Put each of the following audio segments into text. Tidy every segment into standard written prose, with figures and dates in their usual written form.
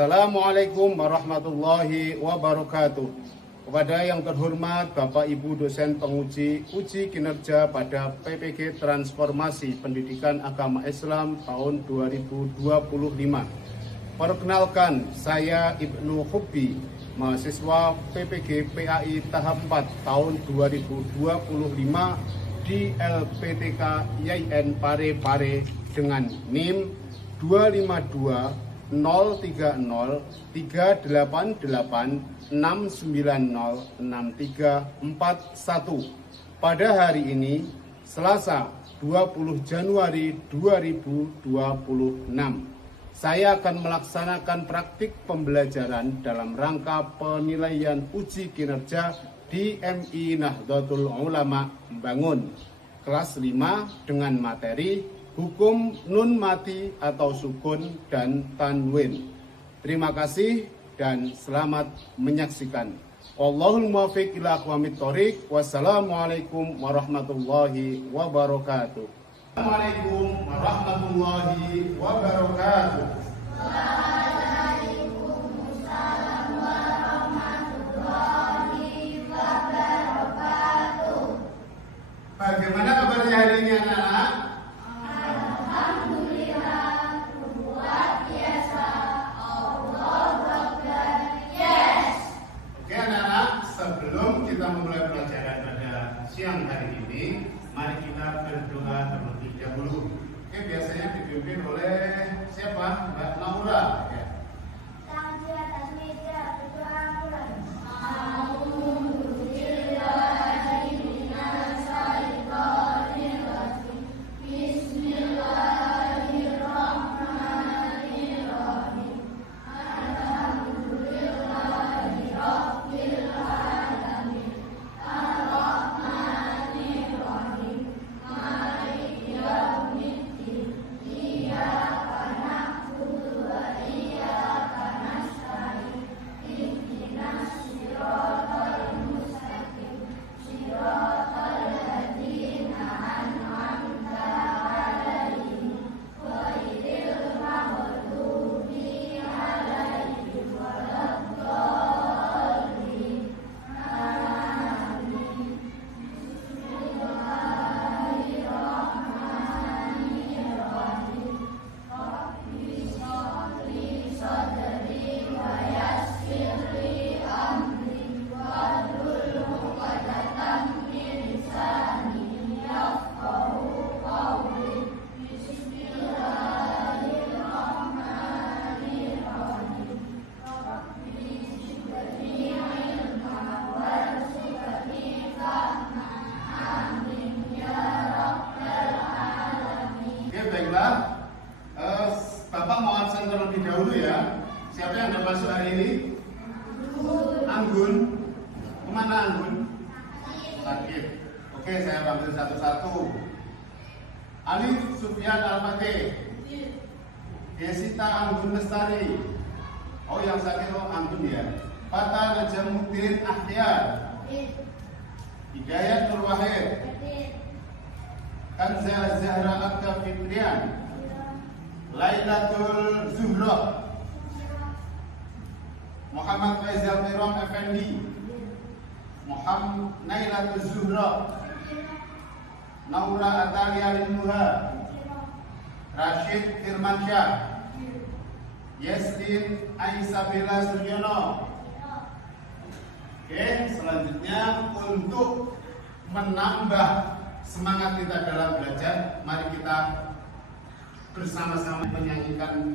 Assalamualaikum warahmatullahi wabarakatuh. Kepada yang terhormat Bapak Ibu dosen penguji uji kinerja pada PPG Transformasi Pendidikan Agama Islam tahun 2025. Perkenalkan, saya Ibnu Hubbi, mahasiswa PPG PAI tahap 4 tahun 2025 di LPTK YIN Parepare dengan NIM 252 030 388 690 6341 pada hari ini Selasa 20 Januari 2026. Saya akan melaksanakan praktik pembelajaran dalam rangka penilaian uji kinerja di MI Nahdlatul Ulama Membangun kelas 5 dengan materi Hukum Nun Mati atau Sukun dan Tanwin. Terima kasih dan selamat menyaksikan. Wallahul muwaffiq ila aqwamit thoriq. Wassalamualaikum warahmatullahi wabarakatuh. Assalamualaikum warahmatullahi wabarakatuh. Waalaikumsalam warahmatullahi wabarakatuh. Bagaimana kabarnya hari ini anak-anak? Sebelum kita memulai pelajaran pada siang hari ini, mari kita berdoa terlebih dahulu. Oke, biasanya dipimpin oleh siapa? Mbak Naura. Ya. Tangan di atas meja, berdoa mulai. Bapak mau absen terlebih dahulu ya. Siapa yang ada masuk hari ini? Anggun. Kemana Anggun? Sakit. Oke, saya panggil satu-satu. Alif Sufyan Al-Fatih. Desita Anggun Lestari. Oh, yang sakit Anggun ya. Fata Najamuddin Ahyar. Hidayat Nur Wahid. Kanza Zahra Akta Fitrian. Lailatul Zuhra. Muhammad Faizal Miram Effendi. Muhammad Nailatul Zuhra. Naura Atalia Linuha. Rashid Firmansyah. Yasdin Aisabella Suryono. Oke, selanjutnya untuk menambah semangat kita dalam belajar, mari kita bersama-sama menyanyikan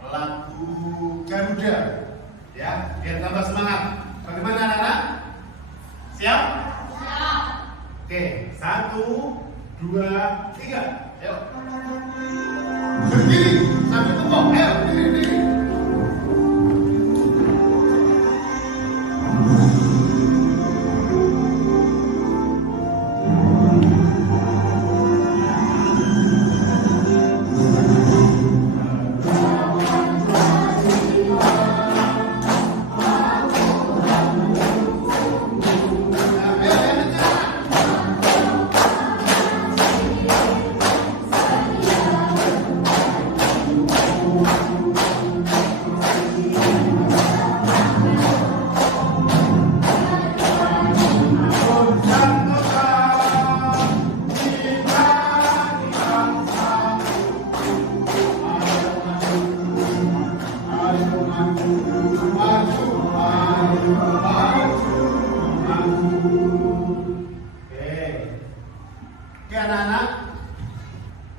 lagu Garuda, ya, biar tambah semangat. Bagaimana anak-anak? Siap? Siap. Oke, 1, 2, 3, ayo. Berdiri sampai tunggu, ayo berdiri.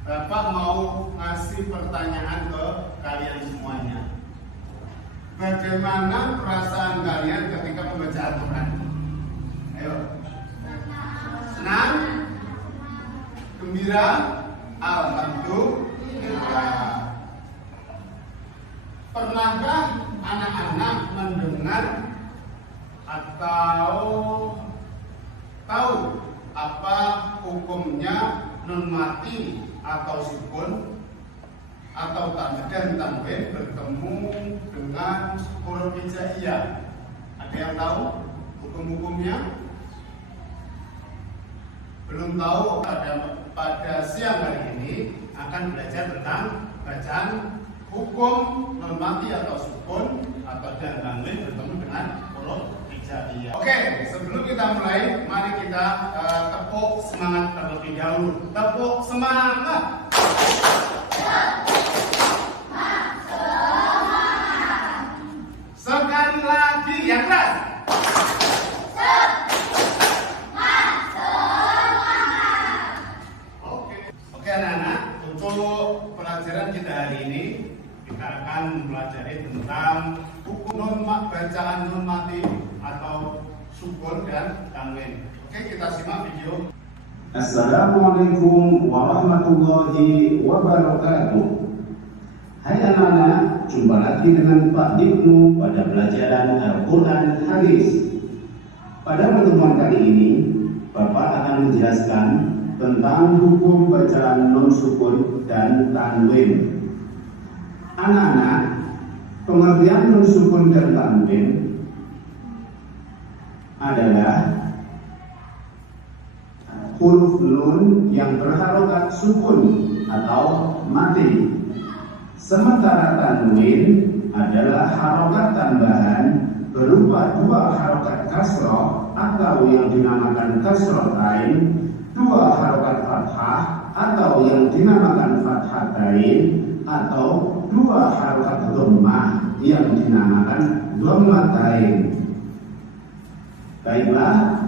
Bapak mau ngasih pertanyaan ke kalian semuanya. Bagaimana perasaan kalian ketika membaca Al-Quran? Ayo. Senang? Gembira? Alhamdulillah. Pernahkah anak-anak mendengar atau tahu apa hukumnya nun mati atau sukun atau dan tanwin bertemu dengan huruf hijaiyah? Ada yang tahu hukum-hukumnya? Belum tahu? Pada siang hari ini akan belajar tentang bacaan hukum nun mati atau sukun atau dan tanwin bertemu dengan huruf hijaiyah. Oke, sebelum kita mulai, mari kita tepuk semangat terlebih dahulu. Tepuk semangat. Sekali lagi yang keras. Oke anak-anak, untuk pelajaran kita hari ini kita akan mempelajari tentang hukum bacaan nun mati atau sukun dan tanwin. Oke, kita simak video. Assalamualaikum warahmatullahi wabarakatuh. Hai anak-anak, jumpa lagi dengan Pak Hipnu pada pelajaran Al-Quran Hadis. Pada pertemuan kali ini, Bapak akan menjelaskan tentang hukum bacaan nun sukun dan tanwin. Anak-anak, pengertian nun sukun dan tanwin adalah huruf nun yang berharokat sukun atau mati. Sementara tanwin adalah harokat tambahan berupa dua harokat kasroh atau yang dinamakan kasrotain, dua harokat fathah atau yang dinamakan fathatain, atau dua harokat dhammah yang dinamakan dhammatain. Baiklah,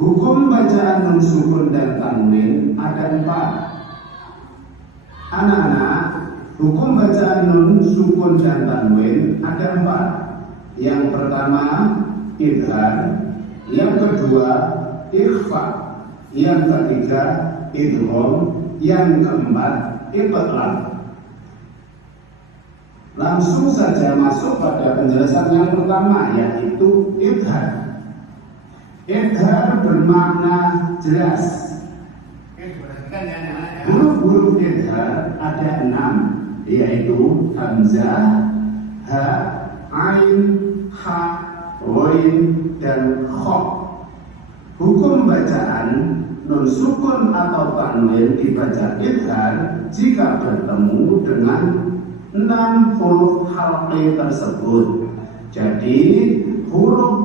hukum bacaan nun sukun dan tanwin ada 4. Anak-anak, hukum bacaan nun sukun dan tanwin ada 4. Yang pertama idgham, yang kedua ikhfa, yang ketiga idgham, yang keempat iqlab. Langsung saja masuk pada penjelasan yang pertama, yaitu idgham. Idgham bermakna jelas. Huruf-huruf idgham ada 6, yaitu hamzah, ha, ain, ha, ghain, dan kha. Hukum bacaan nun sukun atau tanwin dibaca idgham jika bertemu dengan 6 huruf halqi tersebut. Jadi huruf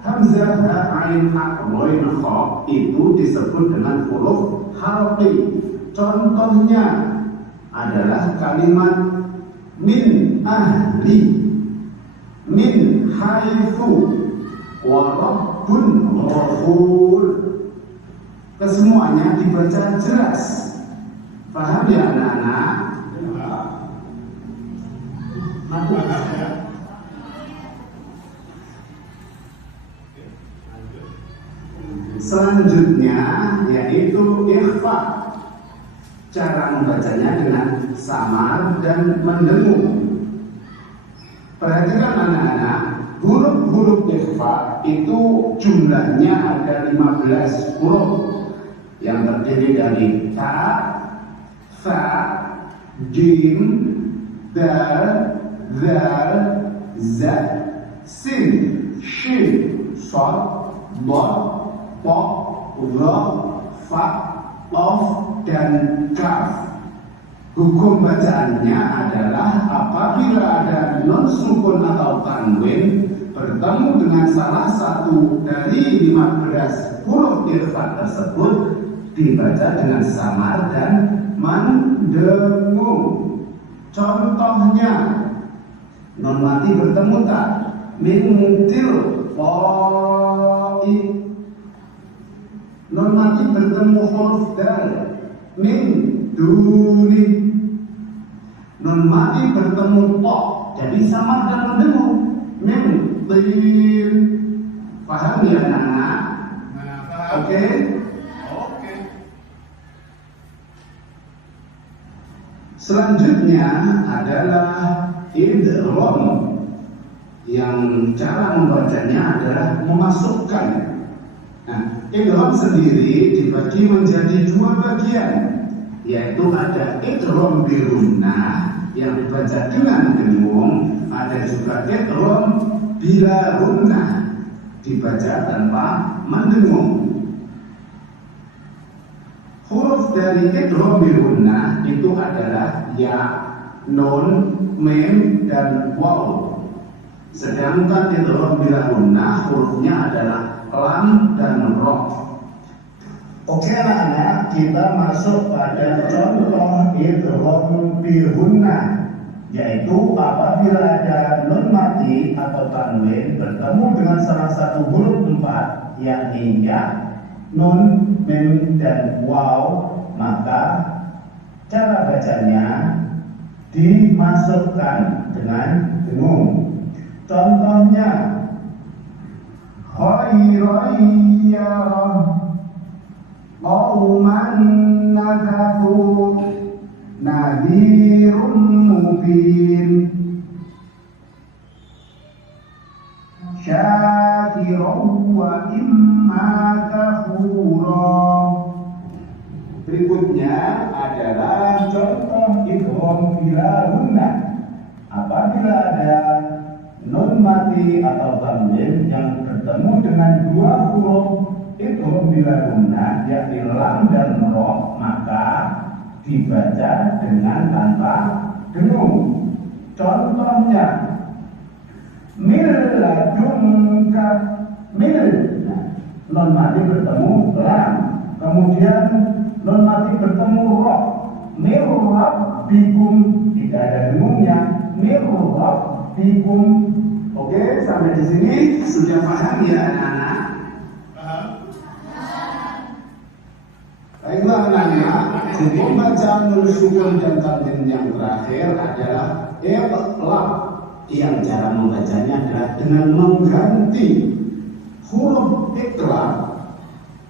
hamzah, ha, ain, ha, ghain, kha itu disebut dengan huruf halqi. Contohnya adalah kalimat min ahli, min haitsu, wa rabbun ghafur. Kesemuanya dibaca jelas. Paham ya anak-anak? Selanjutnya yaitu ikhfa. Cara membacanya dengan samar dan mendengung. Perhatikan anak-anak, huruf-huruf ikhfa itu jumlahnya ada 15 huruf yang terdiri dari ta, sa, jim, dal, zal, za, sin, shin, shad, dad, ta, ra, fa, qaf, dan kaf. Hukum bacaannya adalah apabila ada nun sukun atau tanwin bertemu dengan salah satu dari 15 huruf ikhfa tersebut, dibaca dengan samar dan mendengung. Contohnya, nun mati bertemu tak? Mintil qai. Nun mati bertemu huruf dal. min duni. Nun mati bertemu tok, jadi samar dan mendengung. Min tin. Paham ya anak-anak? Oke? Oke. Selanjutnya adalah idgham, yang cara membacanya adalah memasukkan. Nah, idgham sendiri dibagi menjadi dua bagian, yaitu ada idgham birunnah yang dibaca dengan dengung, ada juga idgham bila runnah dibaca tanpa mendengung. Huruf dari idgham birunnah itu adalah ya, nun, mim, dan waw. Sedangkan idgham bila runnah hurufnya adalah lam dan ro. Oke anak-anak, kita masuk pada contoh idgham birunnah, yaitu apabila ada nun mati atau tanwin bertemu dengan salah satu huruf 4, yakni ya, nun, mim, dan waw, maka cara bacanya dimasukkan dengan dengung. Contohnya, khairayyarah qauman nakathu nadhirun mubin syakirun wa imma kafura. Berikutnya adalah contoh idgham bila runnah. Apabila ada nun mati atau tanwin yang bertemu dengan dua huruf idgham bila runnah, yakni lam dan ro, maka dibaca dengan tanpa dengung. Contohnya, mil ladunka, mil, nah, nun mati bertemu lam, kemudian nun mati bertemu ro, mir rabbikum, tidak ada dengungnya, mir rabbikum. Oke, sampai di sini sudah paham ya anak-anak? Paham? Baiklah anak-anak, hukum bacaan nun sukun dan tanwin yang terakhir adalah iqlab, yang cara membacanya adalah dengan mengganti huruf iqlab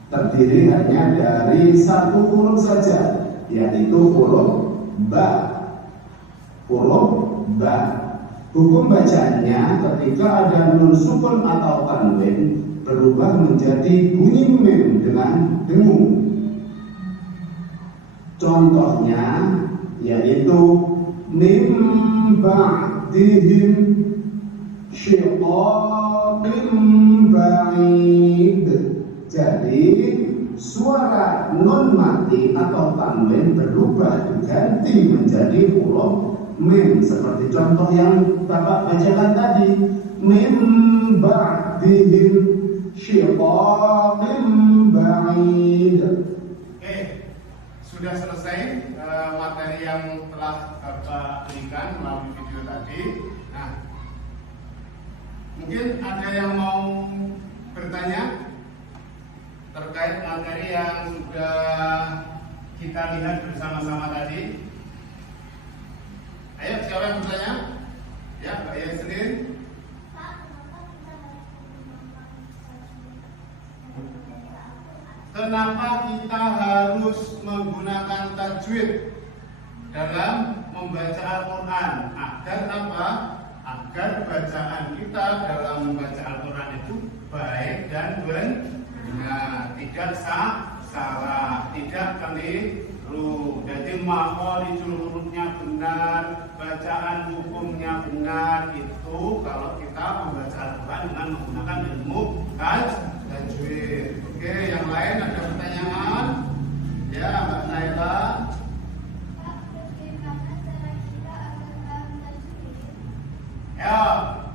terdiri hanya dari satu huruf saja, yaitu huruf ba. Huruf ba. Hukum bacanya ketika ada nun sukun atau tanwin berubah menjadi bunyi mim dengan dengung. Contohnya yaitu mim ba'dihim syiqaqin ba'id. Jadi suara nun mati atau tanwin berubah diganti menjadi huruf mim, seperti contoh yang Bapak bacakan tadi, mim ba'dihim syiqaqin ba'id. Oke, sudah selesai materi yang telah Bapak berikan melalui video tadi. Nah, mungkin ada yang mau bertanya terkait materi yang sudah kita lihat bersama-sama tadi. Ayo, siapa yang bertanya? Ya, Mbak Yasmin. Kenapa kita harus menggunakan tajwid dalam membaca Al-Quran? Agar apa? Agar bacaan kita dalam membaca Al-Quran itu baik dan benar, tidak salah, tidak keliru. Jadi makhorijul hurufnya benar, bacaan hukumnya benar. Itu kalau kita membaca Al-Quran dengan menggunakan ilmu tajwid. Oke, yang lain ada pertanyaan? Ya, Mbak Naila. Ya,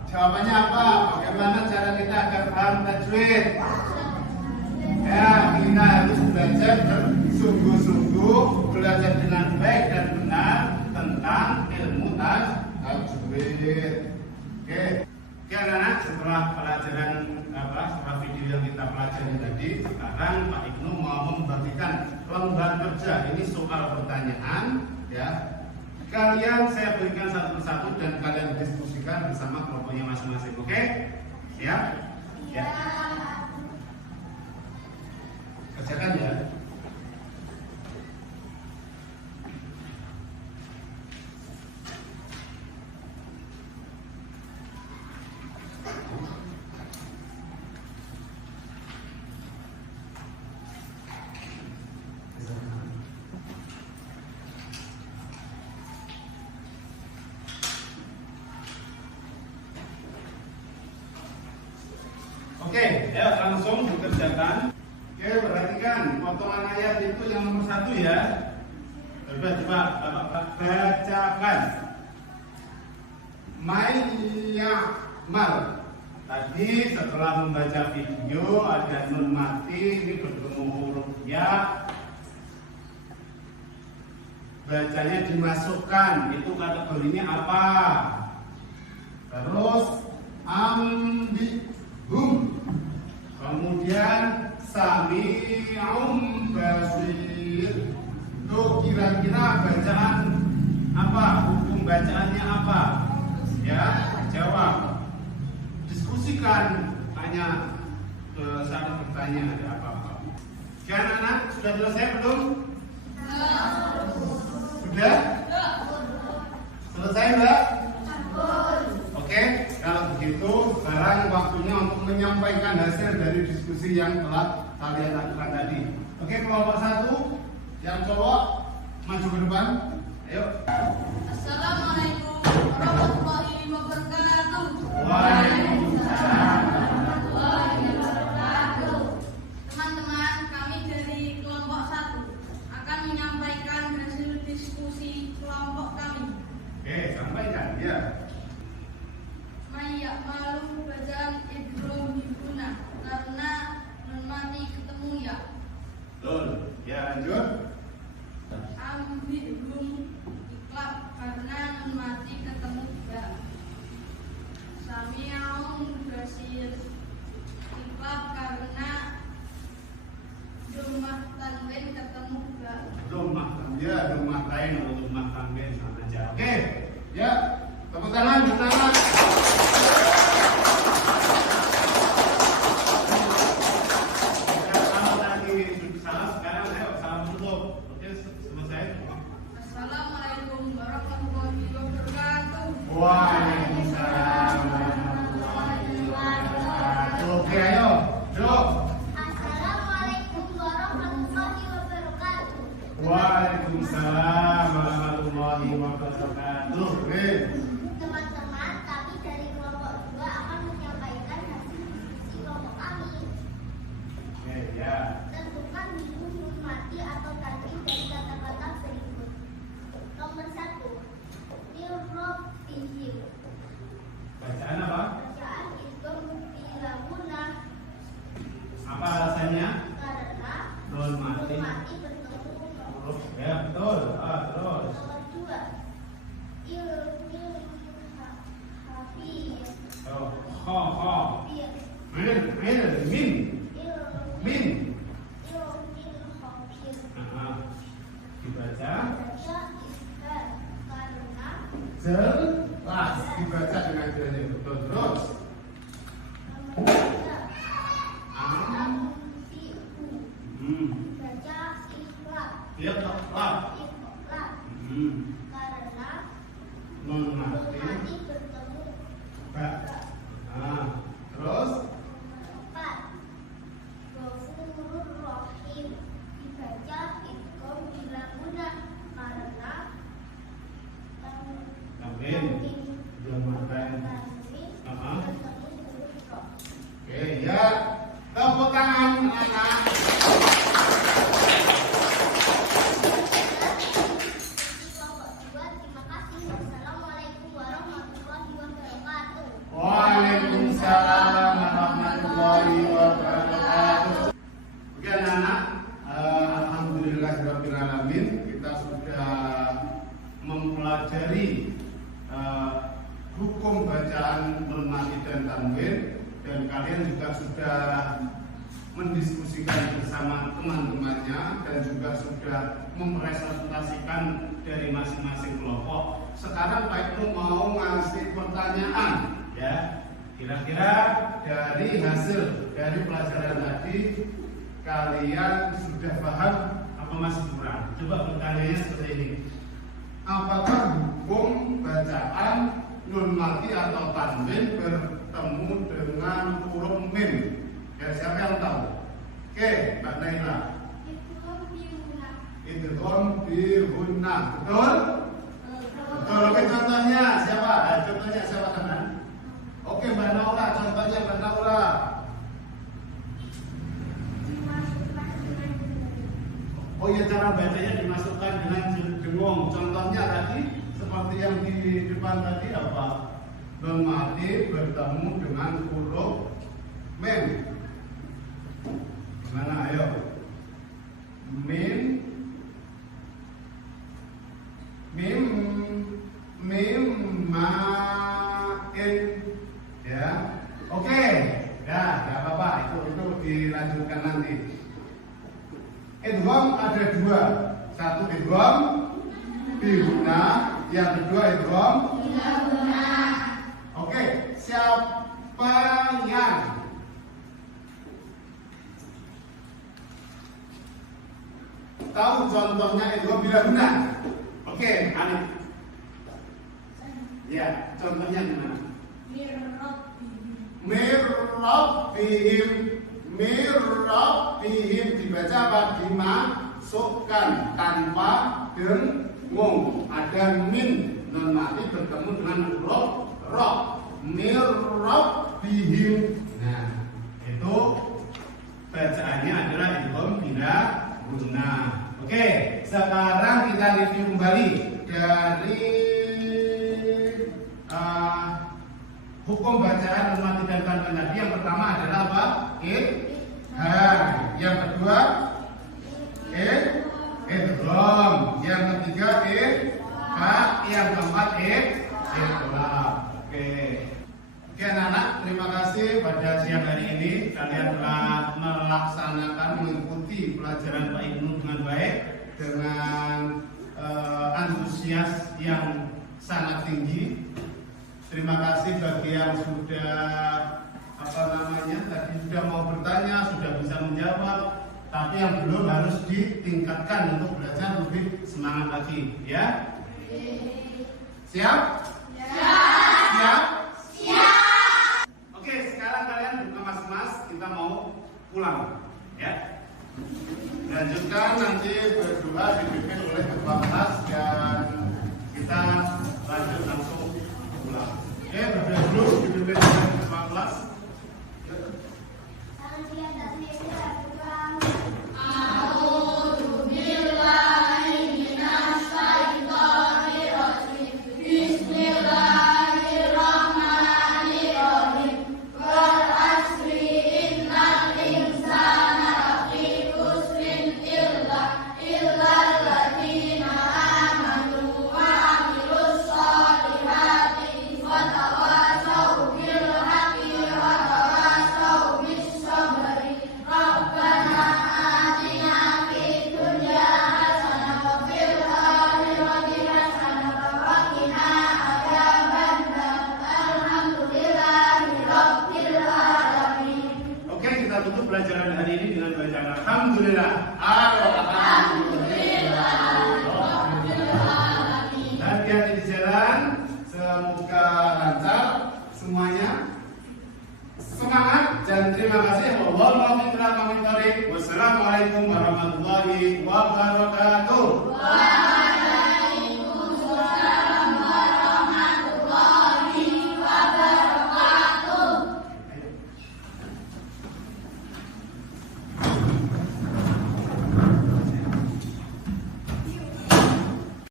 jawabannya apa? Bagaimana cara kita agar paham tajwid? Ya, kita harus belajar bersungguh-sungguh, belajar dengan baik dan benar tentang ilmu tajwid. Oke, anak-anak, setelah pelajaran setelah video yang kita pelajari tadi, sekarang Pak Ibnu mau membagikan lembar kerja saja ini soal pertanyaan, ya. Kalian saya berikan satu persatu dan kalian diskusikan bersama kelompoknya masing-masing. Oke? Siap? Ya. Kerjakan ya. Oke, ya langsung dikerjakan. Oke, perhatikan potongan ayat itu yang nomor 1 ya. Coba Bapak bacakan. Mayyamal. Tadi setelah membaca video ada nun mati, ini bertemu huruf ya. Bacanya dimasukkan, itu kategorinya apa? Terus ambihum. Kemudian sami'um basir. Itu kira-kira bacaan apa? Hukum bacaannya apa? Ya, jawab. Diskusikan, tanya saat bertanya ada apa-apa. Oke anak-anak, sudah selesai belum? Sudah? Selesai Mbak? Oke, kalau begitu sekarang waktunya untuk menyampaikan hasil dari diskusi yang telah kalian lakukan tadi. Oke, kelompok 1 yang cowok maju ke depan. Ayo. Assalamualaikum warahmatullahi wabarakatuh. Waalaikumsalam. Teman-teman, kami dari kelompok 1 akan menyampaikan hasil diskusi kelompok kami. Oke, sampaikan ya. Malu bacaan idgham guna karena nun mati ketemu ya. Betul. Ya, lanjut. Ambihum iklab karena nun mati ketemu ya. Sami'um basir iklab karena domah tanwin ketemu ya. Rumah ya, rumah lain atau rumah tanwin sama aja. Oke. Ya. Tepuk tangan bersama. Kalau tadi salah, sekarang ayo salam tutup. Oke, selesai. Assalamualaikum warahmatullahi wabarakatuh. Waalaikumsalam warahmatullahi wabarakatuh. Oke, ayo. Yuk. Assalamualaikum warahmatullahi wabarakatuh. Waalaikumsalam warahmatullahi wabarakatuh. Oke. Teman-teman, kami dari kelompok 2 akan menyampaikan hasil diskusi kelompok kami. Oke, ya. Tentukan minggu nun mati atau tanwin dari kata-kata berikut. Nomor 1, Nirrob Tihim. Bacaan apa? Bacaan itu bilaguna Apa alasannya? karena Nun mati. nun mati bertemu Huruf. Ya, betul. Terus. Nomor 2, ilmil hafiz. Oh, kho. Min. Ilmil hafiz. Dibaca Baca jelas. Dibaca dengan jelas. Betul. Terus. Baca ikhlak. Dia tepat. Karena Nun nun mati. mati bertemu Ba. Terus. 4, Ghafurur Rahim. Dibaca idgham bilaguna karena Tanwin. Belum makan. Oke, ya. Tepuk tangan anak. Terima kasih. Wassalamualaikum warahmatullahi wabarakatuh. Waalaikumsalam warahmatullahi wabarakatuh. Oke anak-anak, alhamdulillahirrahmanirrahim, kita sudah mempelajari hukum bacaan nun mati dan tanwin, dan kalian juga sudah mendiskusikan bersama teman-temannya dan juga sudah mempresentasikan dari masing-masing kelompok. Sekarang Pak Ibnu mau ngasih pertanyaan, ya. Kira-kira dari hasil dari pelajaran tadi kalian sudah paham apa masih kurang? Coba pertanyaannya seperti ini. Apakah hukum bacaan nun mati atau tanwin bertemu dengan huruf mim? Ya, siapa yang tahu? Oke, Mbak Naila. Idgham bihunna. Betul? Betul. Oke, contohnya siapa? Contohnya siapa teman? Oke, Mbak Naura. Contohnya Mbak Naura. Oh iya, cara bacanya dimasukkan dengan dengung. Contohnya tadi seperti yang di depan tadi apa? Nun mati bertemu dengan huruf mim. Mana ayo? Mim main, ya. Oke, ya, nggak apa-apa. Itu dilanjutkan nanti. Idgham ada dua. Satu idgham bihunna, yang kedua idgham bihunna. Oke, siapa yang tahu contohnya idgham bihunna? Oke, Anif. Ya, contohnya gimana? Mirrabbihim dibaca apa? Dimasukkan tanpa dengung. Ada min nun mati bertemu dengan huruf ra. Mirrabbihim. Nah, itu bacaannya adalah idgham bila guna. Oke, sekarang kita review kembali dari hukum bacaan nun mati dan tanwin tadi. Yang pertama adalah apa? Idgham. Yang kedua idgham. Yang ketiga yang keempat idgham. Oke, anak-anak, terima kasih pada siang hari ini kalian telah melaksanakan mengikuti pelajaran Pak Ibnu dengan baik, dengan antusias yang sangat tinggi. Terima kasih bagi yang sudah tadi sudah mau bertanya, sudah bisa menjawab, tapi yang belum harus ditingkatkan untuk belajar lebih semangat lagi, ya. Siap? Siap? Oke, sekarang kalian buka mas-mas, kita mau pulang, ya. Lanjutkan nanti berdoa di